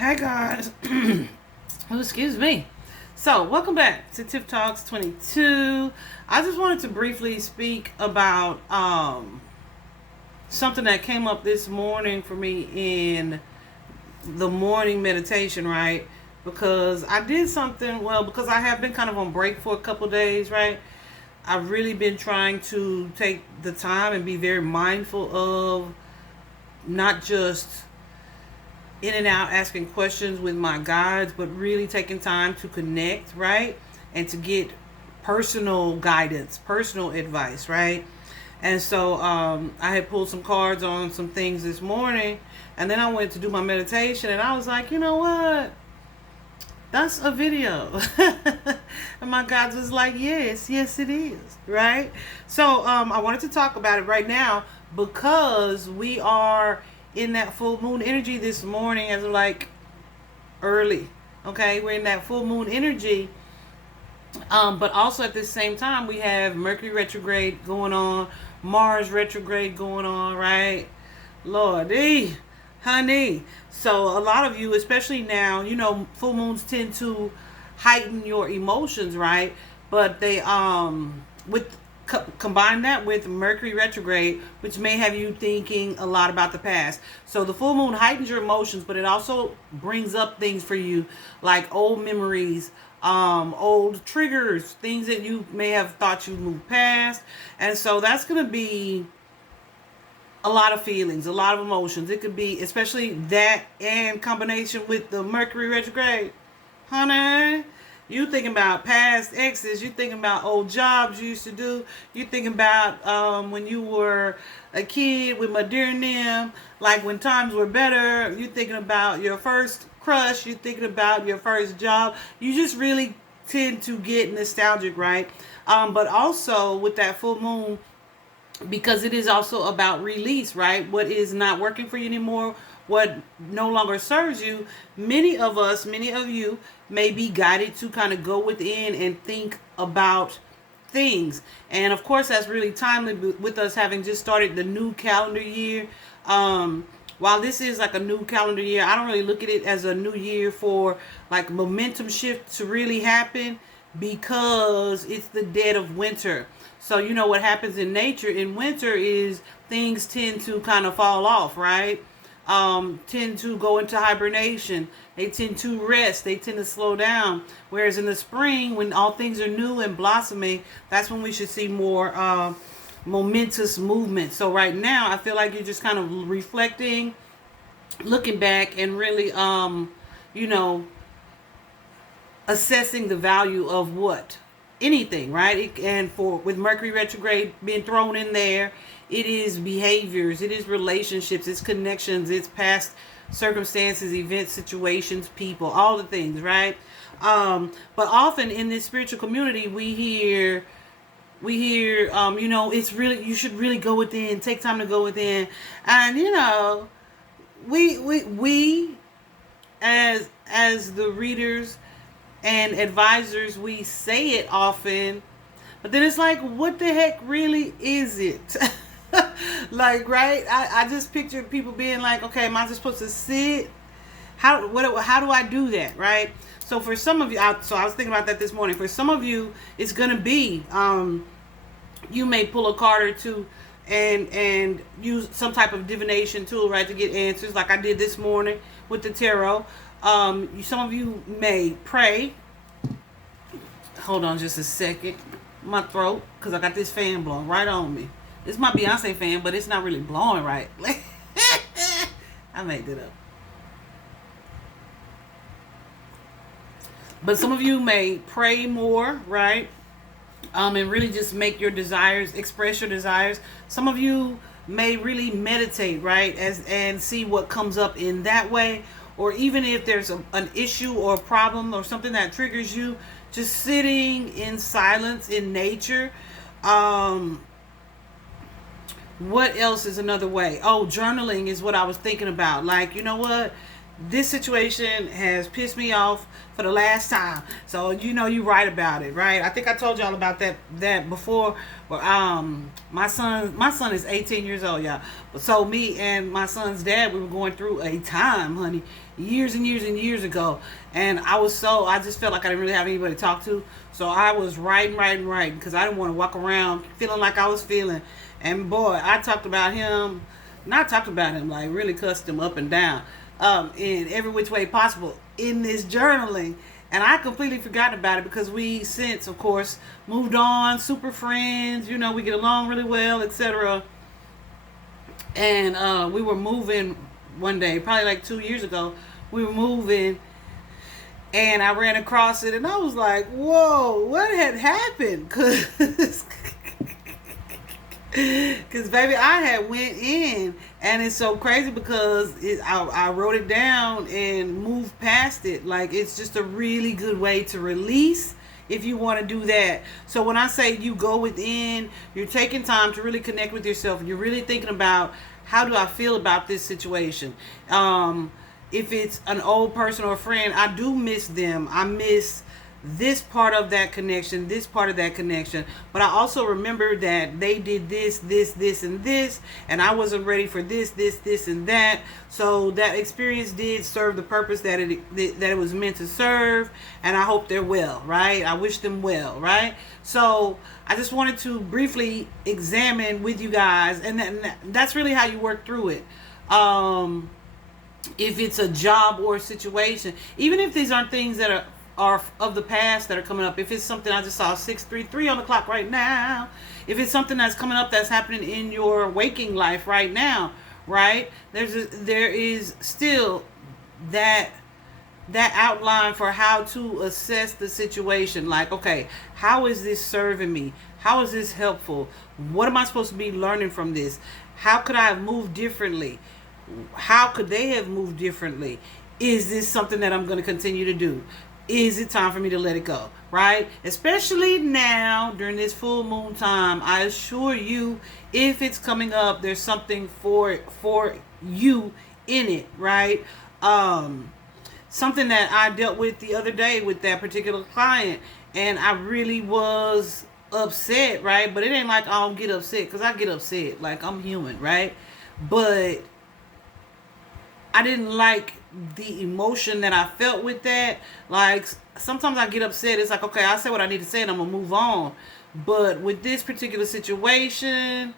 Hey guys, oh, excuse me. So, welcome back to Tip Talks 22. I just wanted to briefly speak about something that came up this morning for me in the morning meditation, right? Because I did something, well, because I have been kind of on break for a couple days, right? I've really been trying to take the time and be very mindful of not just in and out asking questions with my guides, but really taking time to connect, right? And to get personal guidance, personal advice, right? And so I had pulled some cards on some things this morning, and then I went to do my meditation, and I was like, you know what? That's a video. And my guides was like, yes, it is, right? So I wanted to talk about it right now because we are in that full moon energy this morning as like early. Okay, we're in that full moon energy. But also at the same time we have Mercury retrograde going on, Mars retrograde going on, right? Lordy, honey. So a lot of you, especially now, full moons tend to heighten your emotions, right? But they with combine that with Mercury retrograde, which may have you thinking a lot about the past. So the full moon heightens your emotions, but it also brings up things for you like old memories, old triggers, things that you may have thought you moved past. And so that's going to be a lot of feelings, a lot of emotions. It could be especially that and combination with the Mercury retrograde. Honey, you thinking about past exes. You thinking about old jobs you used to do. You thinking about when you were a kid with my dear Nim, like when times were better. You thinking about your first crush. You thinking about your first job. You just really tend to get nostalgic, right? But also with that full moon, because it is also about release, right? What is not working for you anymore, what no longer serves you. Many of you may be guided to kind of go within and think about things. And of course, that's really timely with us having just started the new calendar year. While this is like a new calendar year, I don't really look at it as a new year for like momentum shift to really happen because it's the dead of winter. So you know what happens in nature in winter is things tend to kind of fall off, right? Tend to go into hibernation. They tend to rest. They tend to slow down. Whereas in the spring, when all things are new and blossoming, that's when we should see more momentous movement. So right now, I feel like you're just kind of reflecting, looking back, and really, you know, assessing the value of what anything, right? And for with Mercury retrograde being thrown in there, it is behaviors, it is relationships, it's connections, it's past circumstances, events, situations, people, all the things, right? But often in this spiritual community, we hear, it's really, you should really go within, take time to go within, and we as the readers and advisors, we say it often, but then it's like, what the heck really is it? Like, right? I just picture people being like, okay, am I just supposed to sit? How do I do that, right? So for some of you, I was thinking about that this morning. For some of you, it's gonna be, you may pull a card or two and use some type of divination tool, right, to get answers, like I did this morning with the tarot. Some of you may pray. Hold on just a second. My throat, because I got this fan blowing right on me. It's my Beyonce fan, but it's not really blowing right. I made it up. But some of you may pray more, right? And really just make your desires, express your desires. Some of you may really meditate, right? And see what comes up in that way. Or even if there's an issue or a problem or something that triggers you, just sitting in silence in nature. What else is another way? Oh, journaling is what I was thinking about. Like, you know what? this situation has pissed me off for the last time. So you write about it, right? I think I told y'all about that before. But my son is 18 years old, y'all. So me and my son's dad, we were going through a time, honey, years and years and years ago, and I just felt like I didn't really have anybody to talk to. So I was writing because I didn't want to walk around feeling like I was feeling. And boy, I talked about him, not talked about him, like really cussed him up and down, in every which way possible in this journaling. And I completely forgot about it because we since, of course, moved on, super friends, we get along really well, etc. And we were moving one day, probably like 2 years ago. We were moving, and I ran across it, and I was like, whoa, what had happened? Because baby, I had went in, and it's so crazy because I wrote it down and moved past it. Like, it's just a really good way to release if you want to do that. So when I say you go within, you're taking time to really connect with yourself. You're really thinking about, how do I feel about this situation? If it's an old person or a friend, I do miss them. I miss this part of that connection, this part of that connection. But I also remember that they did this, and this, and I wasn't ready for this, and that. So that experience did serve the purpose that it was meant to serve, and I hope they're well, right? I wish them well, right? So I just wanted to briefly examine with you guys, and that's really how you work through it. If it's a job or a situation, even if these aren't things that are of the past that are coming up. If it's something, I just saw 6:33 on the clock right now. If it's something that's coming up that's happening in your waking life right now, right? There is still that outline for how to assess the situation. Like, okay, how is this serving me? How is this helpful? What am I supposed to be learning from this? How could I have moved differently? How could they have moved differently? Is this something that I'm going to continue to do? Is it time for me to let it go, right? Especially now during this full moon time. I assure you, if it's coming up, there's something for you in it, right? Something that I dealt with the other day with that particular client, and I really was upset, right? But it ain't like I don't get upset, because I get upset, like I'm human, right? But I didn't like the emotion that I felt with that. Like, sometimes I get upset. It's like, okay, I say what I need to say and I'm gonna move on. But with this particular situation,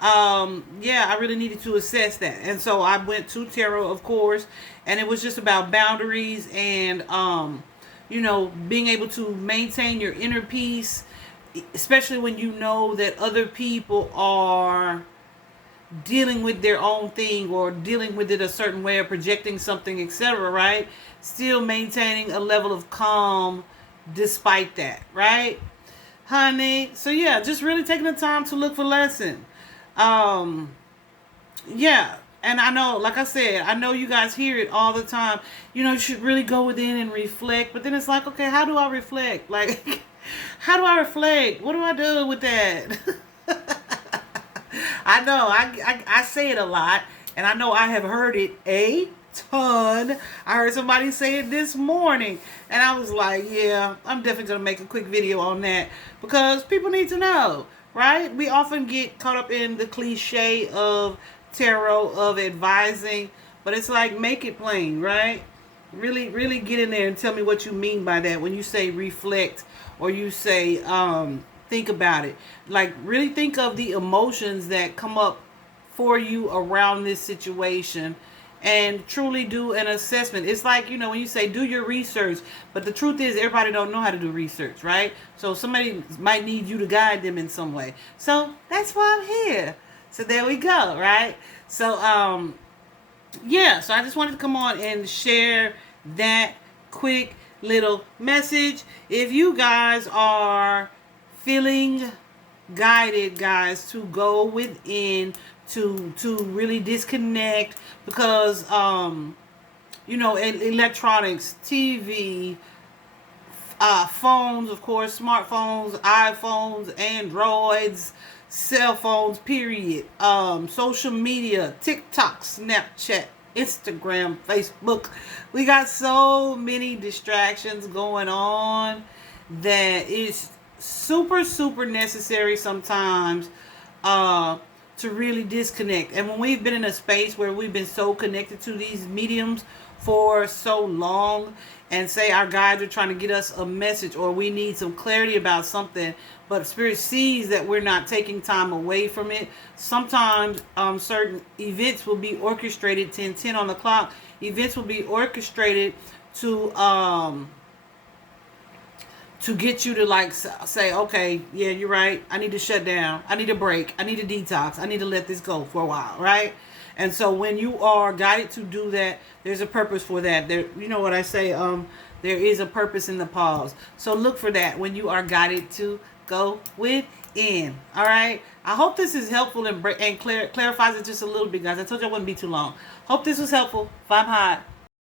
I really needed to assess that. And so I went to tarot, of course, and it was just about boundaries and being able to maintain your inner peace, especially when you know that other people are dealing with their own thing or dealing with it a certain way or projecting something, etc., right? Still maintaining a level of calm despite that, right, honey? So yeah, just really taking the time to look for lesson. Yeah, and I know, like I said, I know you guys hear it all the time. You should really go within and reflect. But then it's like, okay, how do I reflect? Like, how do I reflect? What do I do with that? I know I say it a lot, and I know I have heard it a ton. I heard somebody say it this morning, and I was like, yeah, I'm definitely going to make a quick video on that, because people need to know, right? We often get caught up in the cliche of tarot, of advising, but it's like, make it plain, right? Really, really get in there and tell me what you mean by that when you say reflect, or you say think about it. Like, really think of the emotions that come up for you around this situation, and truly do an assessment. It's like, when you say do your research, but the truth is everybody don't know how to do research, right? So somebody might need you to guide them in some way. So that's why I'm here. So there we go, right? So so I just wanted to come on and share that quick little message. If you guys are feeling guided, guys, to go within, to really disconnect, because electronics, TV, phones, of course, smartphones, iPhones, Androids, cell phones, period, social media, TikTok, Snapchat, Instagram, Facebook. We got so many distractions going on that it's super, super necessary sometimes to really disconnect. And when we've been in a space where we've been so connected to these mediums for so long, and say our guides are trying to get us a message or we need some clarity about something, but Spirit sees that we're not taking time away from it. Sometimes certain events will be orchestrated 10 on the clock. Events will be orchestrated to get you to like say, okay, yeah, you're right. I need to shut down. I need a break. I need a detox. I need to let this go for a while, right? And so when you are guided to do that, there's a purpose for that. There, you know what I say? There is a purpose in the pause. So look for that when you are guided to go within. All right. I hope this is helpful and clarifies it just a little bit, guys. I told you I wouldn't be too long. Hope this was helpful. Vibe high.